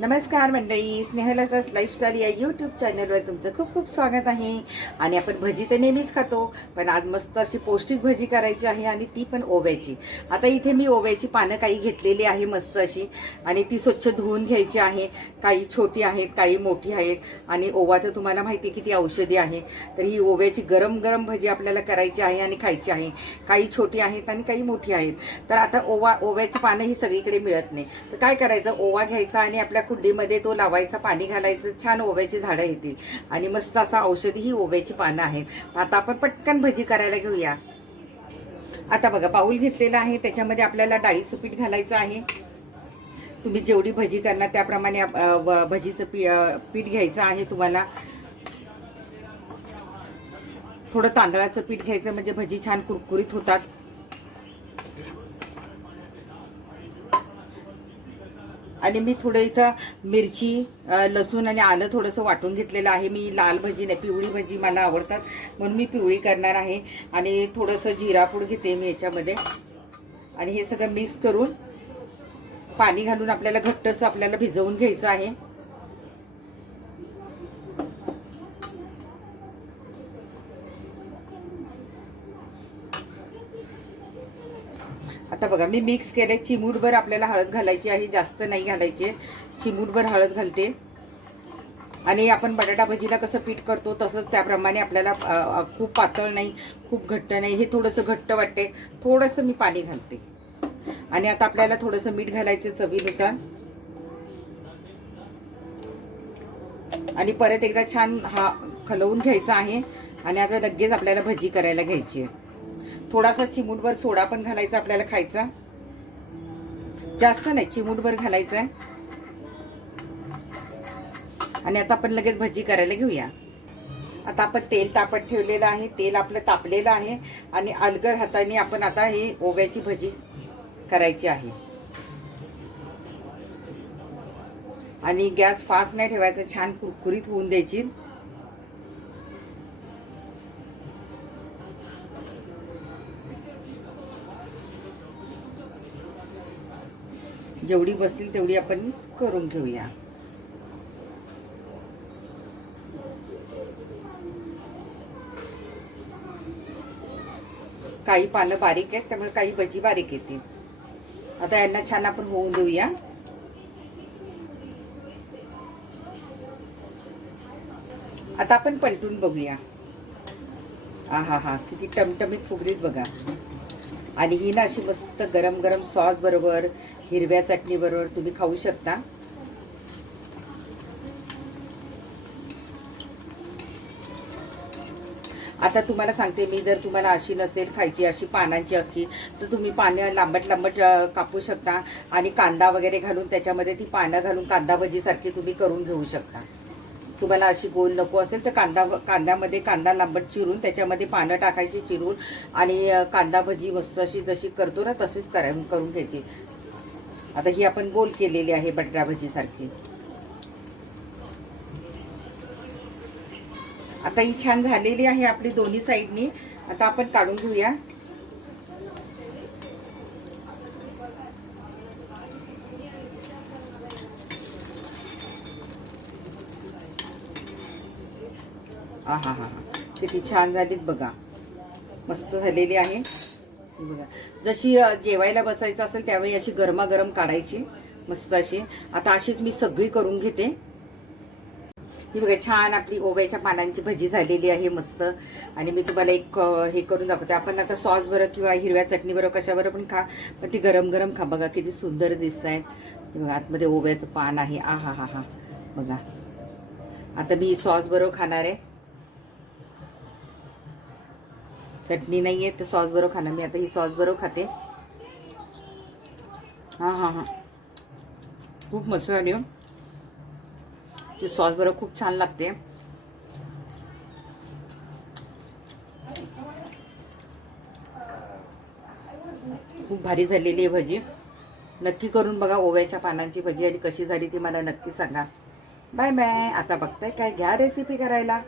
नमस्कार मंडळी, स्नेहलता's लाईफस्टाईल या यूट्यूब चॅनलवर तुमचं खूप खूप स्वागत आहे. आणि आपण भजी तर नेहमीच खातो, पण आज मस्त अशी पौष्टिक भजी करायची आहे आणि ती पण ओव्याची. आता इथे मी ओव्याची पानं काही घेतलेली आहे मस्त अशी, आणि ती स्वच्छ धुवून घ्यायची आहे. काही छोटी आहेत, काही मोठी आहेत. आणि ओवा तर तुम्हाला माहिती किती औषधी आहे, तर ही ओव्याची गरम गरम भजी आपल्याला करायची आहे आणि खायची आहे. काही छोटी आहेत आणि काही मोठी आहेत. तर आता ओव्याची पानं ही सगळीकडे मिळत नाही, तर काय करायचं, ओवा घ्यायचा आणि आपल्या कुंडीमध्ये तो लावायचा, पाणी घालायचं, छान ओव्याची झाडं येतील आणि मस्त असा औषधी ही ओव्याची पानं आहेत. आता आपण पटकन भजी करायला घेऊया. आता बघा, बाऊल घेतलेला आहे, त्याच्यामध्ये आपल्याला डाळीचं पीठ घालायचं आहे. तुम्ही जेवढी भजी करणार त्याप्रमाणे भजीचं पीठ घ्यायचं आहे. तुम्हाला थोडं तांदळाचं पीठ घ्यायचं, म्हणजे भजी छान कुरकुरीत होतात. आणि मी थोडं इथं मिरची, लसूण आणि आलं थोडंसं वाटून घेतलेलं आहे. मी लाल भजी नाही, पिवळी भजी मला आवडतात, म्हणून मी पिवळी करणार आहे. आणि थोडंसं जिरापूड घेते मी याच्यामध्ये, आणि हे सगळं मिक्स करून पाणी घालून आपल्याला घट्टसं आपल्याला भिजवून घ्यायचं आहे. आता बघा, मी मिक्स केले. चिमूटभर आपल्याला हळद घालायची आहे, जास्त नाही घालायची, चिमूटभर हळद घालते. आणि आपण बटाटा भजीला कसं पीठ करतो तसंच त्याप्रमाणे आपल्याला खूप पातळ नाही, खूप घट्ट नाही, हे थोडंसं घट्ट वाटते, थोडंसं मी पाणी घालते. आणि आता आपल्याला थोडंसं मीठ घालायचं चवीनुसार. आणि परत एकदा छान खलवून घ्यायचा आहे. आणि आता लगेच आपल्याला भजी करायला घ्यायची आहे. थोडासा चिमूटभर सोडा पण घालायचा आपल्याला खायचा, जास्त नाही, चिमूटभर घालायचा आहे. आणि आता आपण लगेच भजी करायला घेऊया. आता आपण तेल तापत ठेवलेलं आहे, तेल आपलं तापलेलं आहे. आणि अलगद हाताने आपण आता ही ओव्याची भजी करायची आहे. आणि गॅस फास्ट नाही ठेवायचा, छान कुरकुरीत होऊन द्यायची. जेवढी बसतील तेवढी आपण करून घेऊया. काही पानं बारीक आहेत, त्यामुळे काही भजी बारीक येतील. आता यांना छान आपण होऊन देऊया. आता आपण पलटून बघूया. हा किती टमटमीत फुगलीत बघा. आणि ही ना अशी मस्त गरम गरम सॉस बरोबर, हिरव्या चटणी बरोबर तुम्ही खाऊ शकता. आता तुम्हाला सांगते मी, जर तुम्हाला अशी नसेल खायची, अशी पानांची अख्खी, तर तुम्ही पानं लांबट लांबट कापू शकता. आणि कांदा वगैरे घालून त्याच्यामध्ये ती पानं घालून कांदा भजीसारखी तुम्ही करून घेऊ शकता. तुम्हाला अशी गोल नको असेल तर कांद्यामध्ये कांदा लांबट चिरून त्याच्यामध्ये पानं टाकायची चिरून, आणि कांदा भजी मस्त अशी जशी करतो ना तशीच करून घ्यायची. आता ही आपण गोल केलेली आहे बटाटा भजी सारखी. आता ही छान झालेली आहे आपली दोन्ही साईडनी. आता आपण काढून घेऊया. हा किती छान झालीत बघा, मस्त झालेली आहे बघा. जशी जेवायला बसायचं असेल त्यावेळी अशी गरमागरम काढायची मस्त अशी. आता अशीच मी सगळी करून घेते. ही बघा, छान आपली ओव्याच्या पानांची भजी झालेली आहे मस्त. आणि मी तुम्हाला एक हे करून दाखवते. आपण आता सॉस बरोबर किंवा हिरव्या चटणी बरोबर कशाबरोबर पण खा, पण ती गरम गरम खा. बघा किती सुंदर दिसत आहे बघा, आतमध्ये ओव्याचं पान आहे. हा बघा. आता मी सॉस बरोबर खाणार आहे, चटणी नाही आहे तर सॉस बरोबर खाणार मी. आता ही सॉस बरोबर खाते. हा खूप मस्त झाली. ती सॉस बरोबर खूप छान लागते. खूप भारी झालेली आहे भजी. नक्की करून बघा ओव्याच्या पानांची भजी, आणि कशी झाली ती मला नक्की सांगा. Bye bye. आता बघताय काय, घ्या रेसिपी करायला.